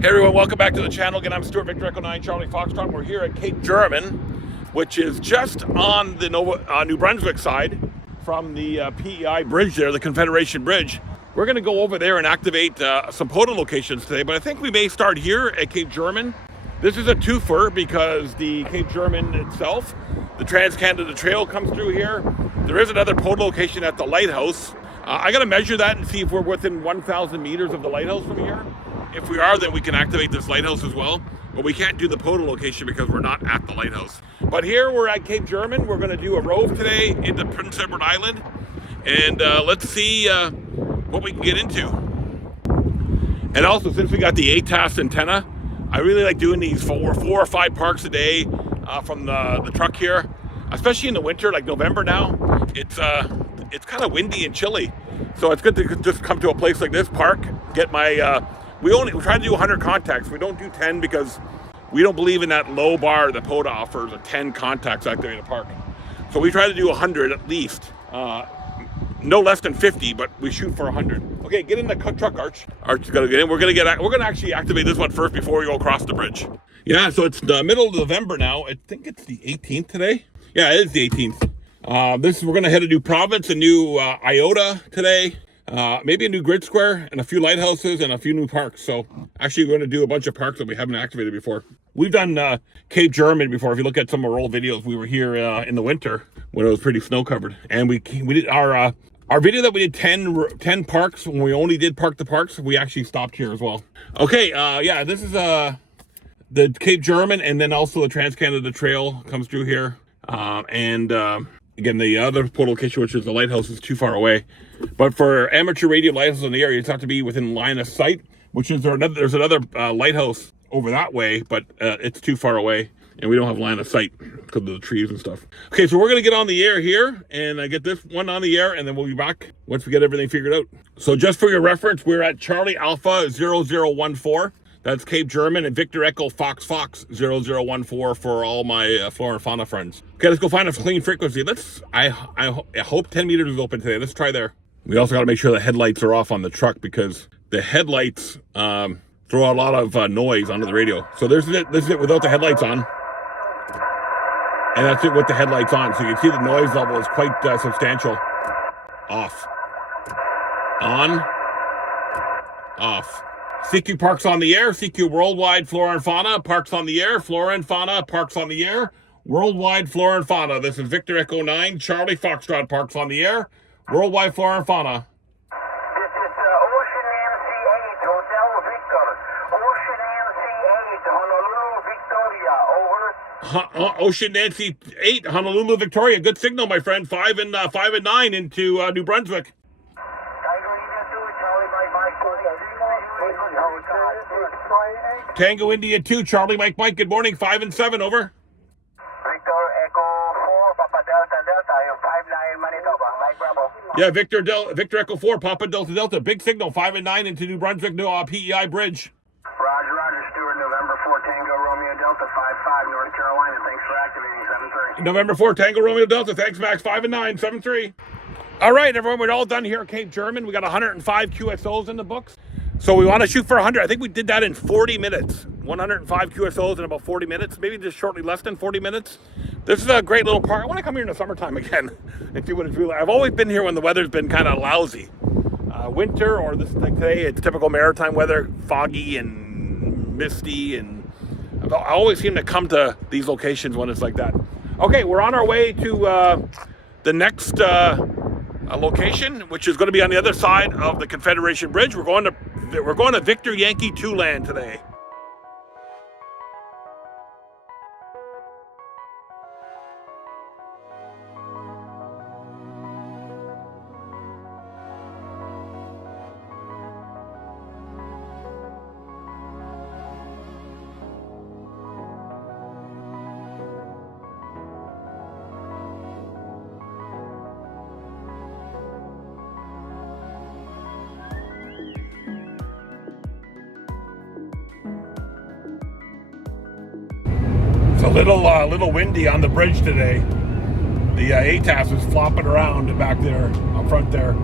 Hey everyone, welcome back to the channel. Again, I'm Stuart VE9CF, Charlie Foxtrot. We're here at Cape German, which is just on the New Brunswick side from the PEI bridge there, the Confederation Bridge. We're going to go over there and activate some POTA locations today, but I think we may start here at Cape German. This is a twofer because the Cape German itself, the Trans-Canada Trail comes through here. There is another POTA location at the lighthouse. I got to measure that and see if we're within 1,000 meters of the lighthouse from here. If we are, then we can activate this lighthouse as well. But we can't do the POTA location because we're not at the lighthouse. But here we're at Cape German. We're going to do a Rove today into Prince Edward Island. And let's see what we can get into. And also, since we got the ATAS antenna, I really like doing these four or five parks a day from the truck here. Especially in the winter, like November now. It's kind of windy and chilly. So it's good to just come to a place like this park, get my... We try to do 100 contacts. We don't do 10 because we don't believe in that low bar that POTA offers of 10 contacts activated park. So we try to do 100 at least. No less than 50, but we shoot for 100. Okay, get in the truck arch. Arch is gonna get in. We're gonna actually activate this one first before we go across the bridge. Yeah, so it's the middle of November now. I think it's the 18th today. Yeah, it is the 18th. We're gonna hit a new province, a new IOTA today. Maybe a new grid square and a few lighthouses and a few new parks. So actually we're going to do a bunch of parks that we haven't activated before. We've done Cape German before. If you look at some of our old videos, we were here in the winter when it was pretty snow covered. And we did our video that we did 10 parks. When we only did park the parks, we actually stopped here as well. Okay, yeah, this is the Cape German, and then also the Trans-Canada Trail comes through here. Again, the other POTA location, which is the lighthouse, is too far away. But for amateur radio lighthouses in the area, you have to be within line of sight, which is there's another lighthouse over that way, but it's too far away, and we don't have line of sight because of the trees and stuff. Okay, so we're going to get on the air here, and get this one on the air, and then we'll be back once we get everything figured out. So just for your reference, we're at Charlie Alpha 0014. That's Cape German, and Victor Echo Fox 0014 for all my flora and fauna friends. Okay, let's go find a clean frequency. I hope 10 meters is open today. Let's try there. We also got to make sure the headlights are off on the truck because the headlights throw out a lot of noise onto the radio. So this is it without the headlights on. And that's it with the headlights on. So you can see the noise level is quite substantial. Off. On. Off. CQ Parks on the air. CQ World Wide Flora and Fauna. Parks on the air. Flora and Fauna. Parks on the air. World Wide Flora and Fauna. This is Victor Echo 9. Charlie Foxtrot. Parks on the air. World Wide Flora and Fauna. This is Ocean MC8 Hotel Victor. Ocean MC8 Honolulu, Victoria. Over. Ocean Nancy 8 Honolulu, Victoria. Good signal, my friend. 5 and 9 into New Brunswick. Tango India 2, Charlie Mike. Good morning. 5 and 7, over. Victor Echo 4, Papa Delta Delta, 5-9 Manitoba, Mike Bravo. Yeah, Victor Echo 4, Papa Delta Delta. Big signal, 5 and 9 into New Brunswick, PEI Bridge. Roger, Stuart, November 4, Tango Romeo Delta, 5-5, North Carolina. Thanks for activating 7-3. November 4, Tango Romeo Delta. Thanks, Max. 5 and 9, 7-3. All right, everyone, we're all done here at Cape German. We got 105 QSOs in the books. So we want to shoot for 100. I think we did that in 40 minutes. 105 QSOs in about 40 minutes, maybe just shortly less than 40 minutes. This is a great little park. I want to come here in the summertime again and see what it's really like. I've always been here when the weather's been kind of lousy. Winter, or this like today, it's typical maritime weather, foggy and misty, and I always seem to come to these locations when it's like that. Okay, we're on our way to the next location, which is going to be on the other side of the Confederation Bridge. We're going to Victor Yankee 2 land today. It's a little windy on the bridge today. The ATAS is flopping around back there, up front there.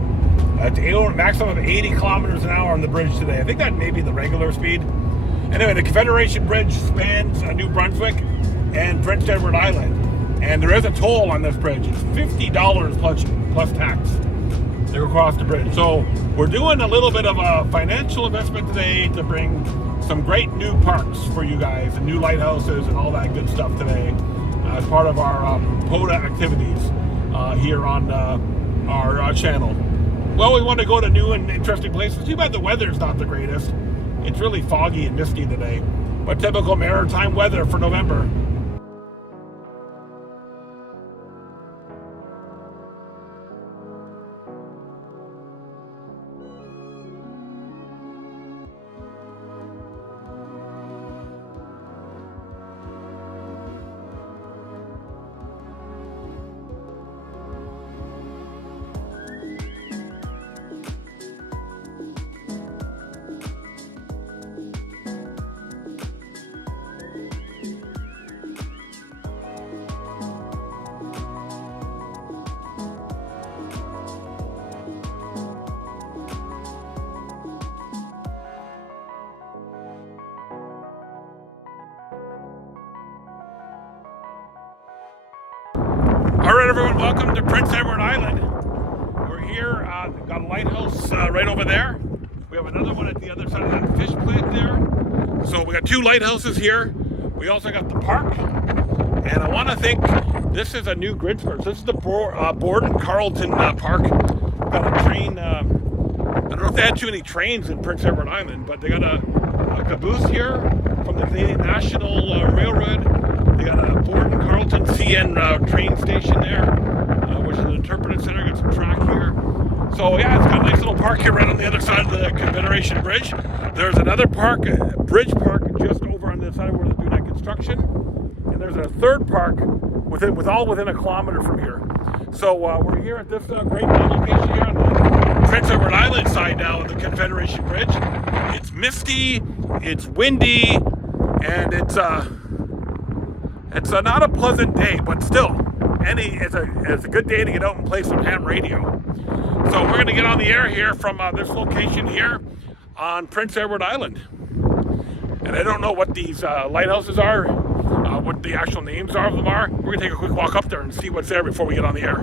It's maximum of 80 kilometers an hour on the bridge today. I think that may be the regular speed. Anyway, the Confederation Bridge spans New Brunswick and Prince Edward Island. And there is a toll on this bridge. It's $50 plus tax to go across the bridge. So we're doing a little bit of a financial investment today to bring some great new parks for you guys and new lighthouses and all that good stuff today as part of our POTA activities here on our channel. Well, we want to go to new and interesting places. Too bad the weather's not the greatest. It's really foggy and misty today, but typical maritime weather for November. All right, everyone, welcome to Prince Edward Island. We're here, got a lighthouse right over there. We have another one at the other side of that fish plant there. So we got two lighthouses here. We also got the park. And I want to think, this is a new grid spur. This is the Borden Carlton Park. Got a train, I don't know if they had too many trains in Prince Edward Island, but they got a caboose here from the Canadian National Railroad. They got a Borden Carlton CN train station there, which is an interpretive center. Got some track here. So yeah, it's got a nice little park here right on the other side of the Confederation Bridge. There's another park, bridge park, just over on the side where they're doing that construction. And there's a third park within a kilometer from here. So we're here at this great location here on the Prince Edward Island side now of the Confederation Bridge. It's misty, it's windy, and it's not a pleasant day, but still, it's a good day to get out and play some ham radio. So we're going to get on the air here from this location here on Prince Edward Island. And I don't know what these lighthouses are, what the actual names of them are. We're going to take a quick walk up there and see what's there before we get on the air.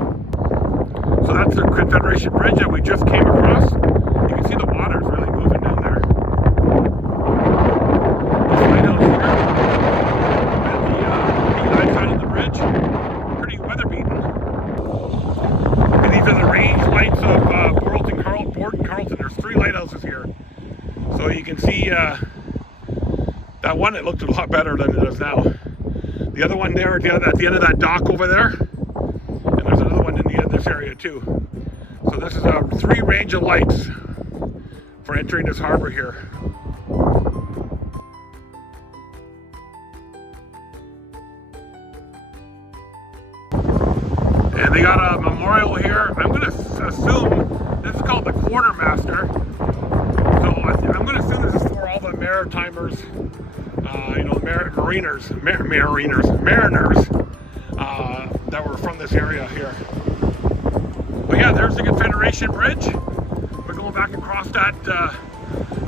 So that's the Confederation Bridge that we just came across. You can see the water's really moving down there. This lighthouse here at the side of the bridge, pretty weather beaten. And these are the range lights of Borden Carlton. There's three lighthouses here. So you can see that one, it looked a lot better than it does now. The other one there at the end of that dock over there. And there's another one in this area too. So this is a three range of lights for entering this harbor here. And they got a memorial here. I'm going to assume this is called the Quartermaster. So I'm going to assume this is for all the maritimers, mariners that were from this area here. But yeah, there's the Confederation Bridge. We're going back across that to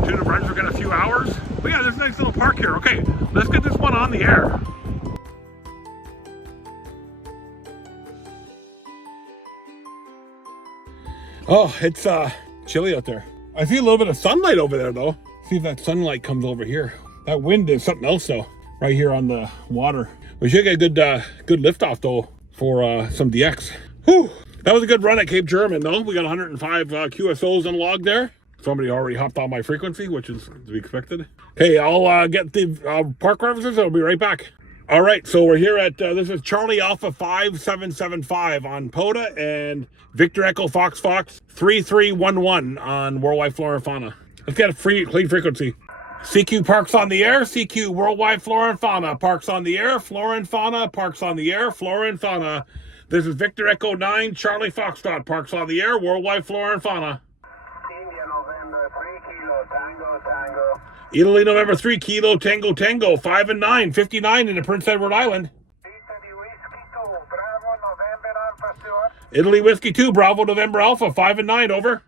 New Brunswick in a few hours. But yeah, there's a nice little park here. Okay, let's get this one on the air. Oh, it's chilly out there. I see a little bit of sunlight over there though. See if that sunlight comes over here. That wind is something else though, right here on the water. We should get a good lift off though for some DX. Whew. That was a good run at Cape German though. We got 105 QSOs unlogged there. Somebody already hopped on my frequency, which is to be expected. Okay, I'll get the park references. I'll be right back. All right, so we're here at, this is Charlie Alpha 5775 on POTA and Victor Echo Fox 3311 on World Wide Flora Fauna. Let's get a clean frequency. CQ Parks on the air, CQ World Wide Flora and Fauna. Parks on the air, Flora and Fauna, Parks on the air, Flora and Fauna. This is Victor Echo 9, Charlie Foxtrot. Parks on the air, World Wide Flora and Fauna. India November 3 Kilo Tango Tango. Italy November 3 Kilo Tango Tango 5 and 9, 59 in the Prince Edward Island. Italy Whiskey 2 Bravo November Alpha 5 and 9 over.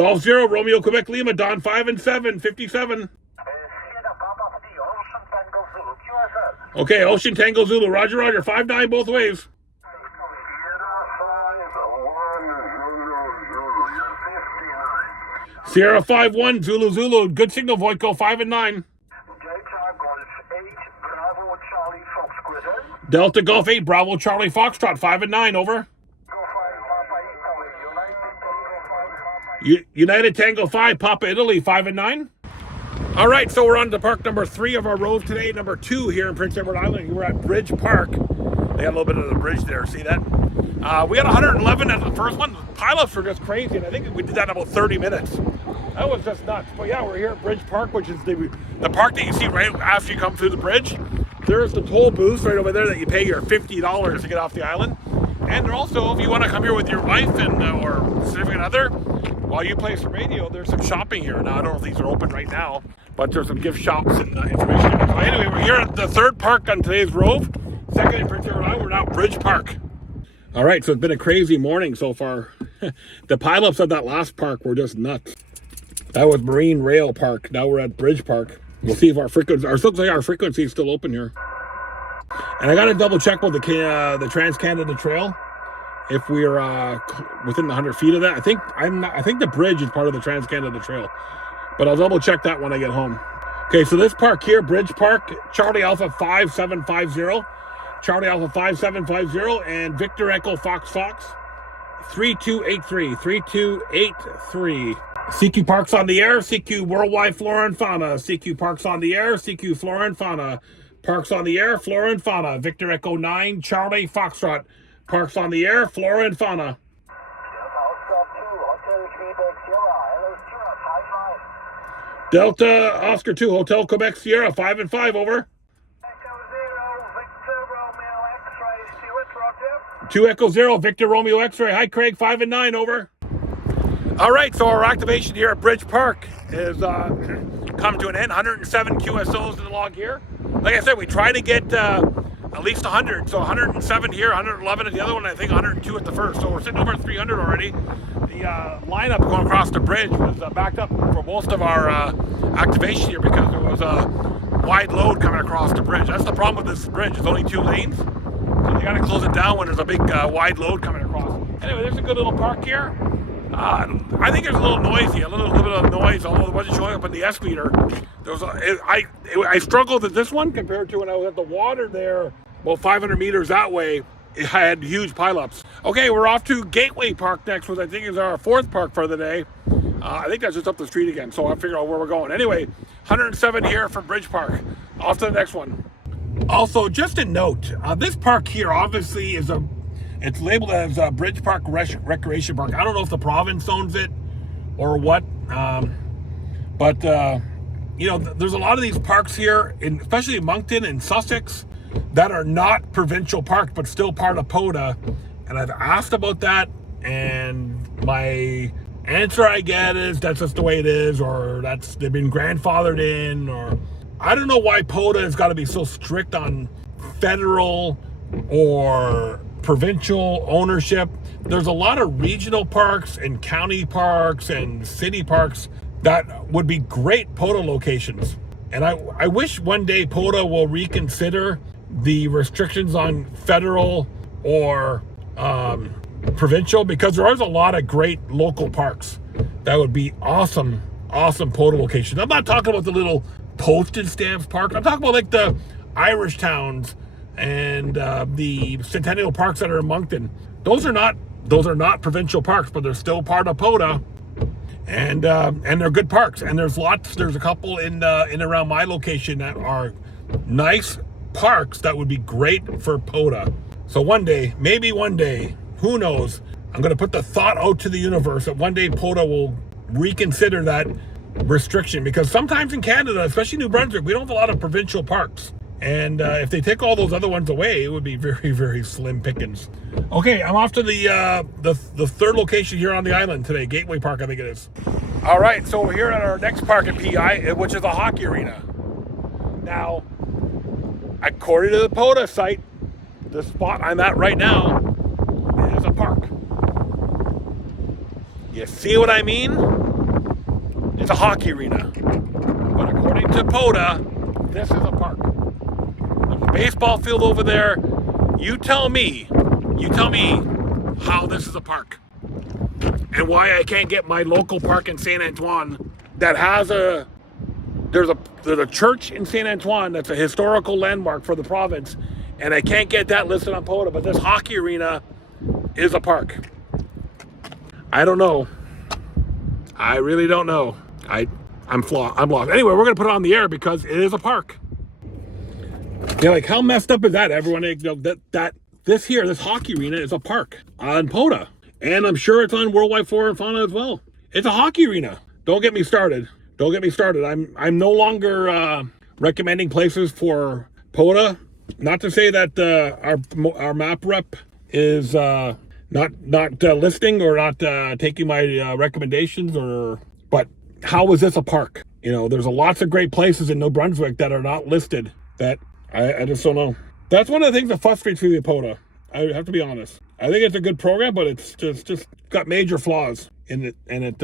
Golf 0, Romeo, Quebec, Lima, Don 5 and 7, 57. Okay, Ocean Tango Zulu, Roger, Roger, 5-9 both ways. Sierra 5-1, Zulu, Zulu, good signal, Voico, 5 and 9. Delta Golf 8, Bravo, Charlie, Foxtrot, 5 and 9, over. United Tango 5, Papa Italy, 5 and 9. All right, so we're on to park number 3 of our Rove today, number 2 here in Prince Edward Island. We're at Bridge Park. They got a little bit of the bridge there, see that? We had 111 at the first one. The pileups were just crazy, and I think we did that in about 30 minutes. That was just nuts. But yeah, we're here at Bridge Park, which is the park that you see right after you come through the bridge. There's the toll booth right over there that you pay your $50 to get off the island. And also, if you want to come here with your wife and or significant other, while you play some radio, there's some shopping here. Now, I don't know if these are open right now, but there's some gift shops and information. So anyway, we're here at the 3rd park on today's Rove. 2nd in Prince Edward Island, we're now at Bridge Park. All right, so it's been a crazy morning so far. The pileups at that last park were just nuts. That was Marine Rail Park. Now we're at Bridge Park. We'll see if our frequency is still open here. And I got to double check with the Trans-Canada Trail if we're within the 100 feet of that. I think the bridge is part of the Trans-Canada Trail, but I'll double check that when I get home. Okay, so this park here, Bridge Park, Charlie Alpha 5750, Charlie Alpha 5750, and Victor Echo Fox 3283, 3283. CQ Parks on the air, CQ World Wide Flora and Fauna, CQ Parks on the air, CQ Flora and Fauna, Parks on the air, Flora and Fauna, Victor Echo 9, Charlie Foxtrot, Parks on the air, Flora and Fauna. Delta Oscar 2, Hotel Quebec Sierra, 5 and 5, over. Two Echo 0, Victor Romeo X-ray. Hi, Craig, 5 and 9, over. All right, so our activation here at Bridge Park is come to an end. 107 QSOs in the log here. Like I said, we try to get at least 100. So 107 here, 111 at the other one, I think 102 at the first. So we're sitting over at 300 already. The lineup going across the bridge was backed up for most of our activation here because there was a wide load coming across the bridge. That's the problem with this bridge. It's only 2 lanes. So they got to close it down when there's a big wide load coming across. Anyway, there's a good little park here. I think it's a little noisy, a little bit of noise, although it wasn't showing up in the S-meter. I struggled with this one compared to when I was at the water there, about 500 meters that way. It had huge pileups. Okay, we're off to Gateway Park next, which I think is our 4th park for the day. I think that's just up the street again, so I'll figure out where we're going. Anyway, 107 here from Bridge Park. Off to the next one. Also, just a note, this park here obviously is it's labeled as a Bridge Park Recreation Park. I don't know if the province owns it or what, but you know, there's a lot of these parks here, especially in Moncton and Sussex, that are not provincial parks, but still part of POTA. And I've asked about that, and my answer I get is that's just the way it is, or they've been grandfathered in, or I don't know why POTA has got to be so strict on federal or provincial ownership. There's a lot of regional parks and county parks and city parks that would be great POTA locations. And I wish one day POTA will reconsider the restrictions on federal or provincial, because there is a lot of great local parks that would be awesome POTA locations. I'm not talking about the little postage stamps park. I'm talking about like the Irish towns and the Centennial Parks that are in Moncton. Those are not provincial parks, but they're still part of POTA, and they're good parks. And there's a couple in around my location that are nice parks that would be great for POTA. So maybe one day, who knows? I'm going to put the thought out to the universe that one day POTA will reconsider that restriction, because sometimes in Canada, especially New Brunswick, we don't have a lot of provincial parks. And if they take all those other ones away, it would be very, very slim pickings. Okay, I'm off to the third location here on the island today, Gateway Park, I think it is. All right, so we're here at our next park in PI, which is a hockey arena. Now, according to the POTA site, the spot I'm at right now is a park. You see what I mean? It's a hockey arena. But according to POTA, this is a park. There's a baseball field over there. You tell me how this is a park. And why I can't get my local park in Saint Antoine that has there's a church in Saint Antoine that's a historical landmark for the province, and I can't get that listed on POTA, but this hockey arena is a park. I don't know. I really don't know. I'm lost. Anyway, we're gonna put it on the air because it is a park. Yeah, like how messed up is that? Everyone, this hockey arena is a park on POTA, and I'm sure it's on World Wide Flora Fauna as well. It's a hockey arena. Don't get me started. Don't get me started. I'm no longer recommending places for POTA. Not to say that our map rep is not listing or not taking my recommendations, but how is this a park? You know, there's lots of great places in New Brunswick that are not listed that I just don't know. That's one of the things that frustrates me with POTA. I have to be honest. I think it's a good program, but it's just got major flaws in it, and it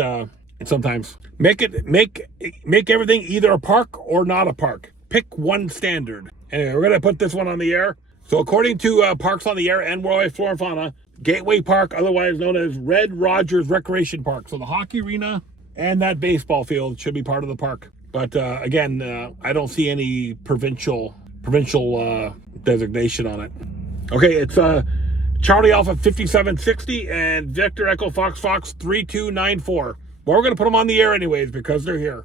sometimes make everything either a park or not a park. Pick one standard. Anyway, we're gonna put this one on the air. So according to Parks on the Air and World Wide Flora and Fauna, Gateway Park, otherwise known as Red Rogers Recreation Park. So the hockey arena and that baseball field should be part of the park. But again, I don't see any provincial designation on it. Okay, it's Charlie Alpha 5760 and Victor Echo Fox 3294. Well, we're going to put them on the air anyways because they're here.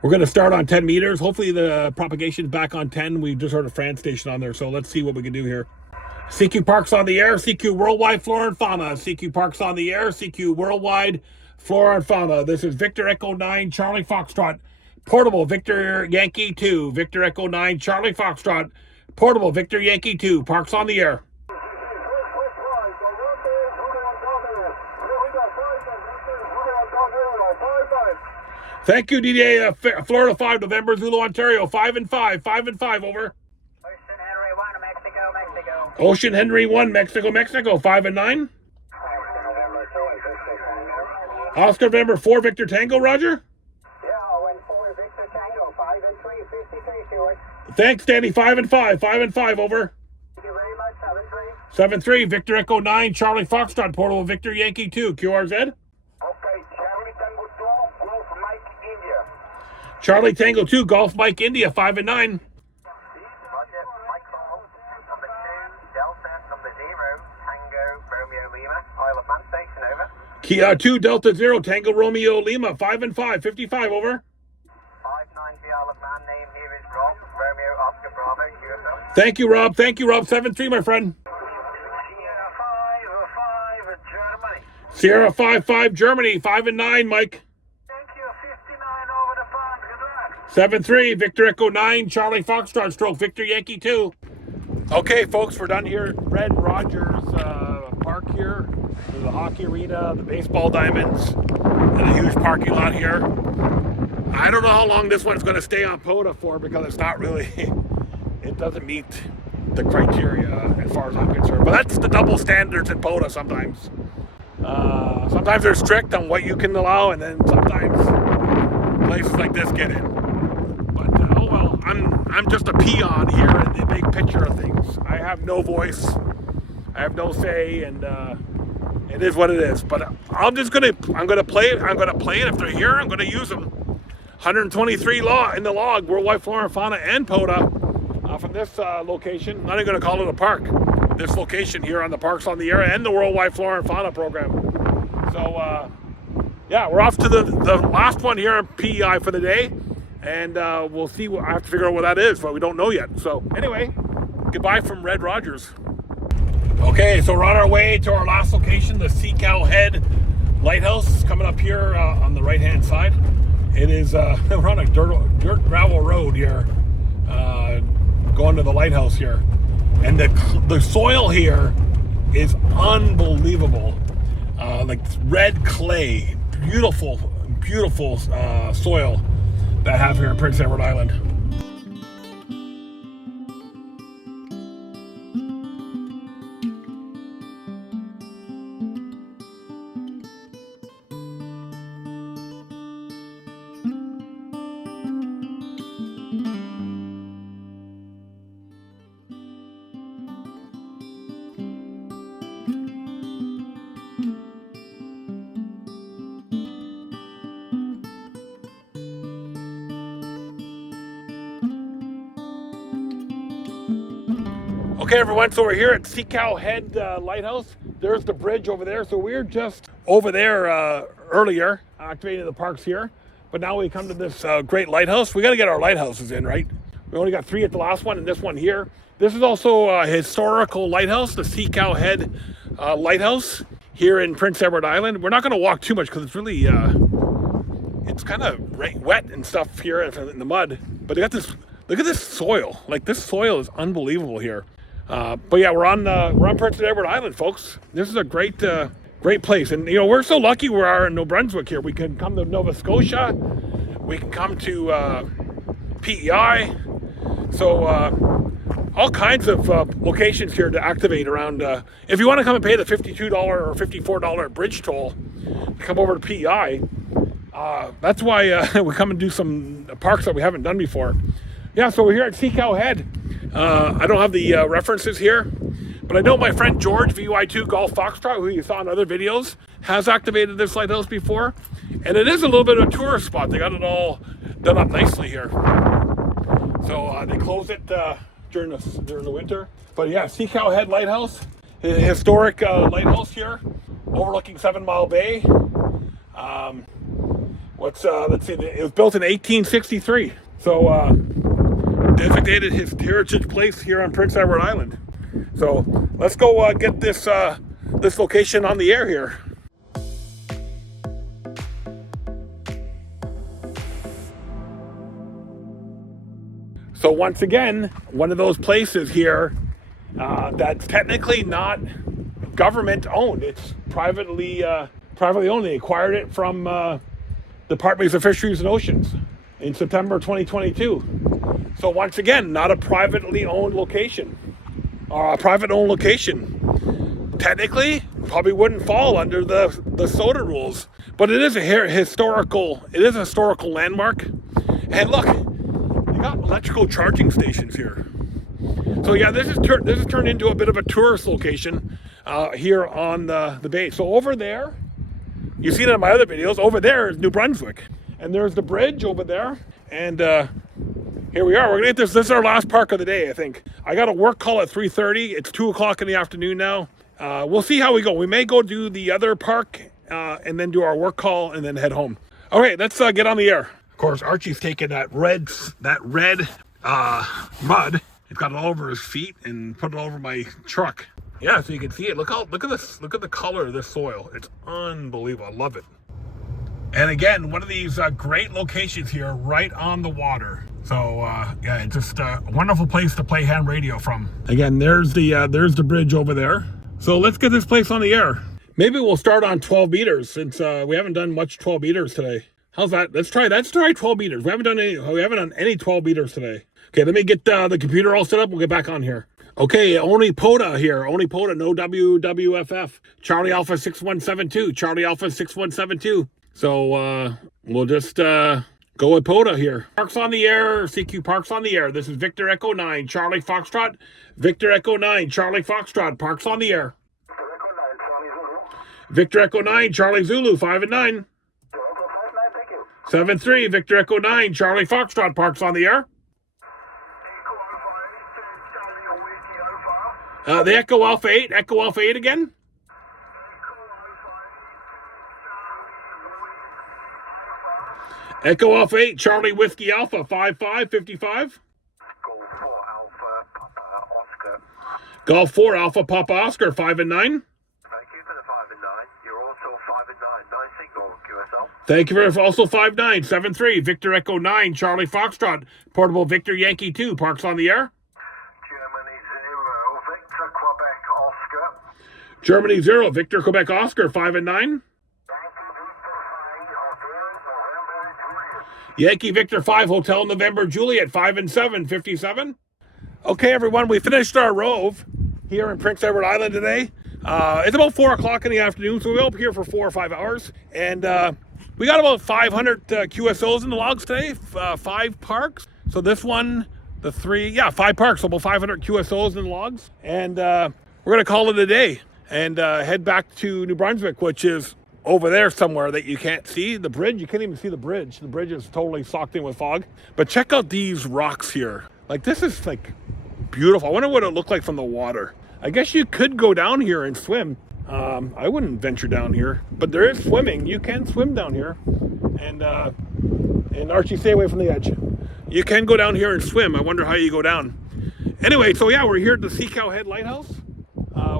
We're going to start on 10 meters. Hopefully the propagation's back on 10. We just heard a France station on there, so let's see what we can do here. CQ Parks on the air, CQ Worldwide Flora and Fauna. CQ Parks on the air, CQ Worldwide Flora and Fauna. This is Victor Echo 9, Charlie Foxtrot. Portable Victor Yankee 2. Victor Echo 9, Charlie Foxtrot. Portable Victor Yankee 2. Parks on the air. Thank you, DDA. Florida 5, November, Zulu, Ontario. 5 and 5. 5 and 5, over. Ocean Henry 1, Mexico. Ocean Henry 1, Mexico. 5 and 9. Oscar November 4, Victor Tango, Roger. Yeah, I went 4 Victor Tango, 5 and 3, 53, Stuart. Thanks, Danny. 5 and 5. 5 and 5, over. Thank you very much, 7-3. 7-3, Victor Echo 9, Charlie Foxtrot, Portable Victor Yankee 2, QRZ. Okay, Charlie Tango 2, Golf Mike India. Charlie Tango 2, Golf Mike India, 5 and 9. Roger, Mike Call, number 2, Delta, number 0, Tango, Romeo Lima, Isle of Man station, over. Kia 2, Delta 0, Tango Romeo Lima, 5 and 5, 55, over. 590 Isle of Man, name here is Rob, Romeo Oscar Bravo, QSL. Thank you, Rob. 7-3, my friend. Sierra 5, Sierra 5, Germany, 5 and 9, Mike. Thank you, 59 over the pond, good luck. 7-3, Victor Echo 9, Charlie Foxtrot, stroke, Victor Yankee 2. Okay, folks, we're done here at Red Rogers Park here. There's the hockey arena, the baseball diamonds, and a huge parking lot here. I don't know how long this one's going to stay on POTA for because it's not really, it doesn't meet the criteria as far as I'm concerned. But that's the double standards in POTA sometimes. Sometimes they're strict on what you can allow, and then sometimes places like this get in. But oh well, I'm just a peon here in the big picture of things. I have no voice, I have no say, and it is what it is. But I'm gonna play it. I'm gonna play it. If they're here, I'm gonna use them. 123 in the log, World Wide Flora and Fauna and POTA from this location. I'm not even gonna call it a park. This location here on the Parks on the Air and the World Wide Flora and Fauna program. So yeah, we're off to the last one here at PEI for the day, and we'll see. I have to figure out what that is, but we don't know yet. So anyway, goodbye from Red Rogers. Okay, so we're on our way to our last location, the Seacow Lighthouse, coming up here on the right-hand side. It is we're on a dirt gravel road here, going to the lighthouse here. And the soil here is unbelievable. Like red clay, beautiful soil that I have here in Prince Edward Island. Okay, everyone, so we're here at Seacow Lighthouse. There's the bridge over there. So we were just over there earlier, activating the parks here. But now we come to this great lighthouse. We got to get our lighthouses in, right? We only got 3 at the last one and this one here. This is also a historical lighthouse, the Seacow Lighthouse here in Prince Edward Island. We're not going to walk too much because it's really, it's kind of wet and stuff here in the mud. But they got this, look at this soil. Like, this soil is unbelievable here. But yeah, we're on Prince Edward Island, folks. This is a great place, and you know, we're so lucky we are in New Brunswick here. We can come to Nova Scotia, we can come to PEI, so all kinds of locations here to activate around. If you want to come and pay the $52 or $54 bridge toll to come over to PEI, that's why we come and do some parks that we haven't done before. Yeah, so we're here at Seacow Head. I don't have the references here, but I know my friend George, VY2 Golf Foxtrot, who you saw in other videos, has activated this lighthouse before. And it is a little bit of a tourist spot. They got it all done up nicely here. So they close it during the winter. But yeah, Seacow Head Lighthouse, a historic lighthouse here, overlooking 7 Mile Bay. Let's see, it was built in 1863. So, designated his heritage place here on Prince Edward Island. So let's go get this location on the air here. So once again, one of those places here that's technically not government owned. It's privately owned. They acquired it from the Department of Fisheries and Oceans in September 2022. So once again, not a privately owned location. A private-owned location. Technically, probably wouldn't fall under the SOTA rules, but it is a historical landmark. And look, they got electrical charging stations here. So yeah, this is turned into a bit of a tourist location here on the bay. So over there, you've seen it in my other videos. Over there is New Brunswick, and there's the bridge over there, and here we are. We're gonna get this. This is our last park of the day, I think. I got a work call at 3:30. It's 2 o'clock in the afternoon now. We'll see how we go. We may go do the other park and then do our work call and then head home. Okay, let's get on the air. Of course, Archie's taking that red mud. He's got it all over his feet and put it all over my truck. Yeah, so you can see it. Look at this. Look at the color of this soil. It's unbelievable. I love it. And again, one of these great locations here, right on the water. So yeah, it's just a wonderful place to play ham radio from. Again, there's the bridge over there. So let's get this place on the air. Maybe we'll start on 12 meters since we haven't done much 12 meters today. How's that? Let's try 12 meters. We haven't done any 12 meters today. Okay, let me get the computer all set up. We'll get back on here. Okay, only POTA here. Only POTA, no WWFF. Charlie Alpha 6172. Charlie Alpha 6172. So we'll just go with POTA here. Parks on the air, CQ Parks on the air. This is Victor Echo 9, Charlie Foxtrot. Victor Echo 9, Charlie Foxtrot. Parks on the air. Victor Echo 9, Charlie Zulu, 5 and 9. 7-3, Victor Echo 9, Charlie Foxtrot. Parks on the air. The Echo Alpha 8, Echo Alpha 8 again. Echo Alpha 8, Charlie Whiskey Alpha, 5-5, 55. Golf 4 Alpha Papa Oscar. Golf 4 Alpha Papa Oscar, 5 and 9. Thank you for the 5 and 9. You're also 5 and 9. Nice signal, QSL. Thank you for also 5-9, 7-3, Victor Echo 9, Charlie Foxtrot, Portable Victor Yankee 2, Parks on the air. Germany 0, Victor Quebec Oscar. Germany 0, Victor Quebec Oscar, 5 and 9. Yankee Victor 5, Hotel November Juliet, 5 and 7, 57. Okay, everyone, we finished our Rove here in Prince Edward Island today. It's about 4 o'clock in the afternoon, so we'll be up here for 4 or 5 hours. And we got about 500 QSOs in the logs today, 5 parks. So this one, 5 parks, so about 500 QSOs in the logs. And we're going to call it a day and head back to New Brunswick, which is over there somewhere that you can't see. The bridge, you can't even see the bridge. The bridge is totally socked in with fog. But check out these rocks here. Like, this is like beautiful. I wonder what it looked like from the water. I guess you could go down here and swim. I wouldn't venture down here, but there is swimming. You can swim down here. And Archie, stay away from the edge. You can go down here and swim. I wonder how you go down. Anyway, so yeah, we're here at the Seacow Head Lighthouse.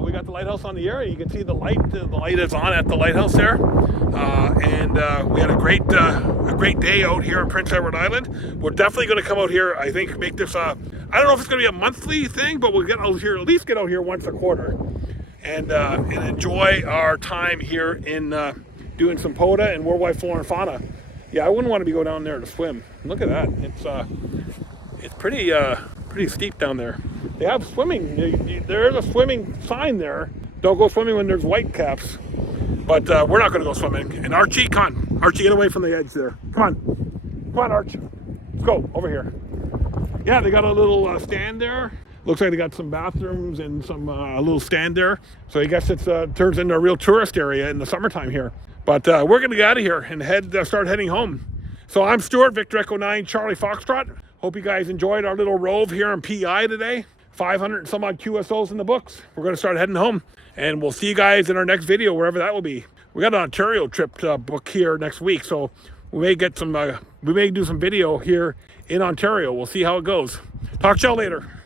We got the lighthouse on the area. You can see the light. The light is on at the lighthouse there. We had a great day out here on Prince Edward Island. We're definitely going to come out here. I think make this. I don't know if it's going to be a monthly thing, but we'll get out here, at least get out here once a quarter, and enjoy our time here in doing some POTA and World Wide Flora Fauna. Yeah, I wouldn't want to be going down there to swim. Look at that. It's pretty steep down there. They have swimming. There's a swimming sign there. Don't go swimming when there's white caps. But we're not going to go swimming. And Archie, come on. Archie, get away from the edge there. Come on. Come on, Archie. Let's go over here. Yeah, they got a little stand there. Looks like they got some bathrooms and some a little stand there. So I guess it turns into a real tourist area in the summertime here. But we're going to get out of here and start heading home. So I'm Stuart, Victor Echo 9, Charlie Foxtrot. Hope you guys enjoyed our little rove here in PI today. 500 and some odd QSOs in the books. We're going to start heading home. And we'll see you guys in our next video, wherever that will be. We got an Ontario trip to book here next week. So we may get some, we may do some video here in Ontario. We'll see how it goes. Talk to y'all later.